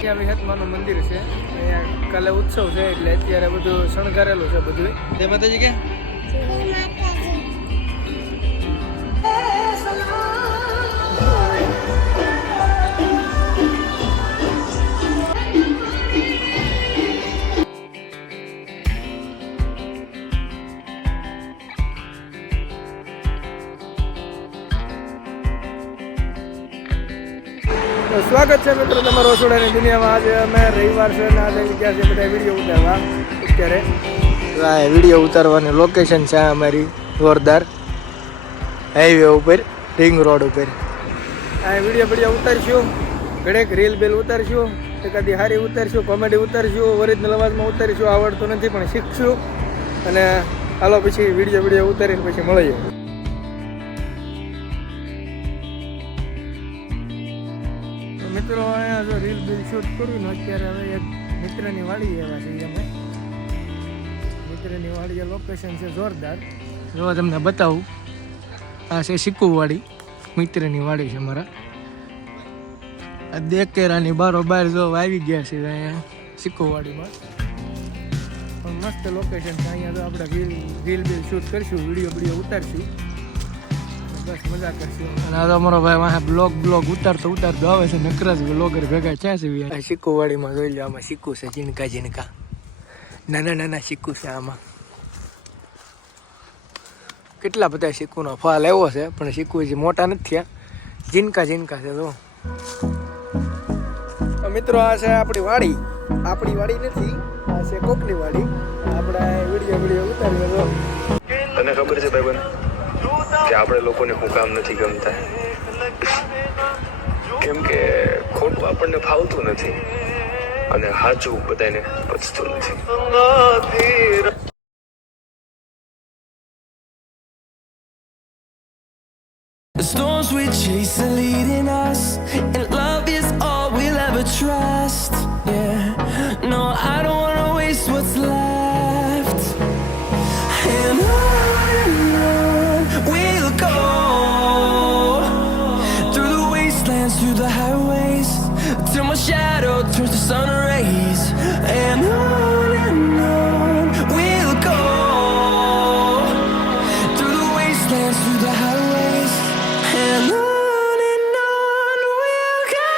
ત્યાં વિહતમાનું મંદિર છે. અહીંયા કાલે ઉત્સવ છે એટલે અત્યારે બધું શણગારેલું છે બધું. જય માતાજી કે સ્વાગત છે મિત્રો તમારો રસોડાની દુનિયામાં. આજે અમે રવિવાર છે અને આજે ગયા છે બધા વિડીયો ઉતારવા. અત્યારે વિડીયો ઉતારવાની લોકેશન છે અમારી જોરદાર હાઈવે ઉપર, રિંગ રોડ ઉપર. આ વિડીયો ઉતારશું, ઘણેક રીલ બેલ ઉતારશું, એકાદી હારી ઉતારશું, કોમેડી ઉતારશું, ઓરિજિનલ અવાજમાં ઉતારીશું. આવડતું નથી પણ શીખશું. અને હાલો પછી વિડીયો ઉતારીને પછી મળીએ. મિત્રો અહીંયા જો રીલ બિલ શૂટ કર્યું ને અત્યારે હવે એક મિત્રની વાડી એવા છીએ અમે. મિત્રની વાડી લોકેશન છે જોરદાર. જો તમને બતાવું, આ છે સિક્કુવાડી, મિત્રની વાડી છે મારા. આ દેકેરાની બારોબાર જો આવી ગયા છે અહીંયા સિક્કુવાડીમાં. પણ મસ્ત લોકેશન છે. અહીંયા તો આપણે રીલ બિલ શૂટ કરીશું, વિડીયો ઉતારશું, બસ મજા કરશું. અને આ તો અમારો ભાઈ વાહ બ્લોગ ઉતારતો આવે છે. નકરાજ બ્લોગર ભેગા છે. સિક્કુવાડીમાં જોઈ લો, આમાં સિક્કુ છે, ઝીણકા નાના સિક્કુ છે. આમાં કેટલા બધા સિક્કુનો ફાલ આવ્યો છે, પણ સિક્કુ જે મોટા નથી થયા, ઝીણકા છે. જો મિત્રો આ છે આપણી વાડી. આપણી વાડી નથી, આ છે કોકની વાડી. આપણે વિડીયો ઉતારીએ. તો તને ખબર છે ભાઈ કે આપણે લોકોને હું કામ નથી ગમતા? કેમ કે ખોટું આપણને ફાવતું નથી અને સાચું બધાને પચતું નથી. The storms we chase are leading us, and love is all we'll ever trust. Yeah, no, I don't wanna waste what's left. And on we'll go, through the wastelands, through the highways, till my shadow turns to sun rays. And on we'll go, through the wastelands, through the highways, and on we'll go.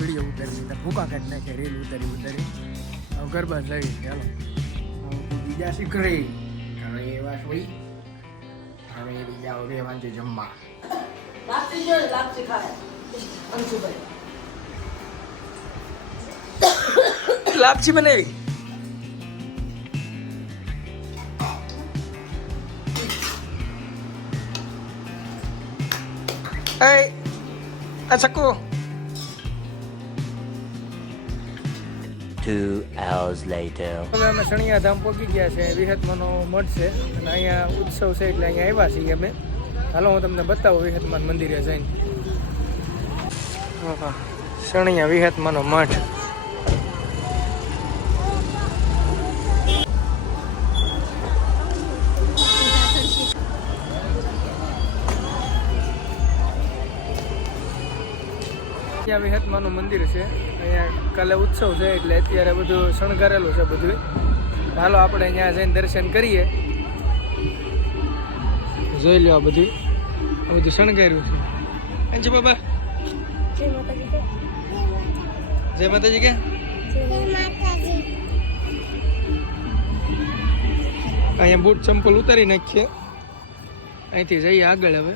Video ઉતારી ભૂકા કાઢી નાખે, reel ઉતારી ગરબા જઈ. ચાલો બીજા શીખરી હવે એવા સોઈ, હવે બીજા રેવાન છે જમવા. લાપસી બનાવી. આ ચક્કુ 2 hours later. હવે અમે સણિયા ધામ પહોંચી ગયા છે. વિહતમાનો મઠ છે અને અહીંયા ઉત્સવ છે એટલે અહીંયા આવ્યા છીએ અમે. હાલો હું તમને બતાવું વિહતમાન મંદિરે જઈને. સણિયા વિહતમાનો મઠ. ત્યાં વિહતમાનું મંદિર છે. અહીંયા કાલે ઉત્સવ છે એટલે અત્યારે બધું શણગારેલું છે બધું. હાલો આપણે અહીંયા જઈને દર્શન કરીએ. જોઈ લો, આ બધું શણગાર્યું છે. અંજુ બાબા જય માતાજી કે અહીંયા બૂટ ચંપલ ઉતારી નાખીએ. અહીંથી જઈએ આગળ હવે.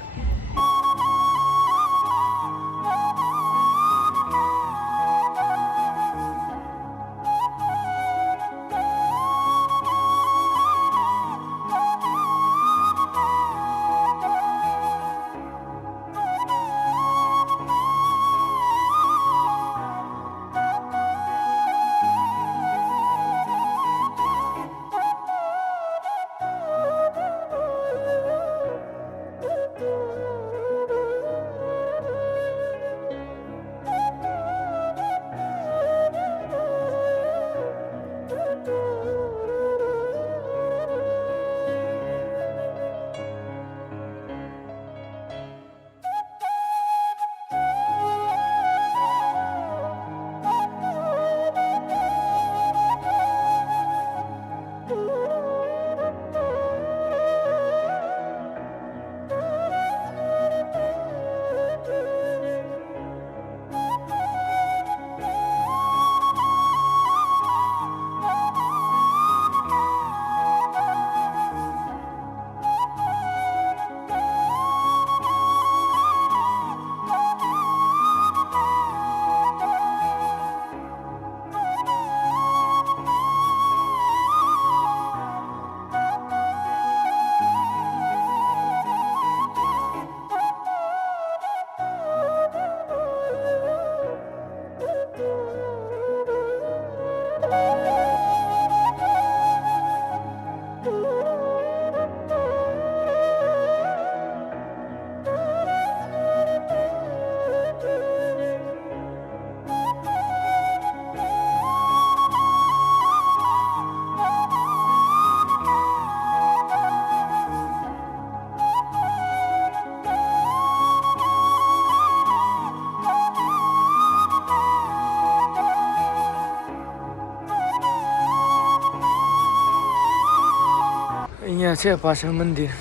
અહીંયા છે પાછળ મંદિર.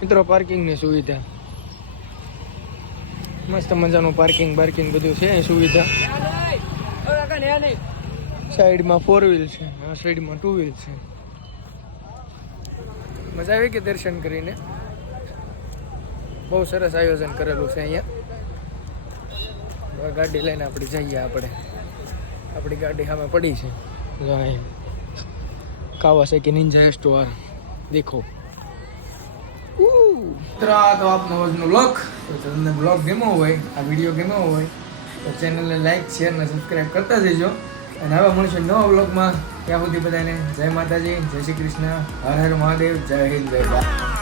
મિત્રો પાર્કિંગની સુવિધા મસ્ત મજાનું પાર્કિંગ બધું છે અહીં સુવિધા. સાઈડમાં 4 વ્હીલ છે, આ સાઈડમાં 2 વ્હીલ છે. મજા આવી કે દર્શન કરીને? બહુ સરસ આયોજન કરેલું છે અહીંયા. ગાડી લઈને આપણે જઈએ. આપણી ગાડી સામે પડી છે. કાવાસાકી નિંજા S2R દેખો. તો આપનો આજનો બ્લોગ. તો તમને બ્લોગ ગમ્યો હોય, આ વિડીયો ગમ્યો હોય તો ચેનલને લાઈક શેર અને સબસ્ક્રાઈબ કરતા જજો. અને હવે મળશું નવા બ્લોગમાં. ત્યાં સુધી બધાને જય માતાજી, જય શ્રી કૃષ્ણ, હર હર મહાદેવ, જય હિન્દ, જય ભારત.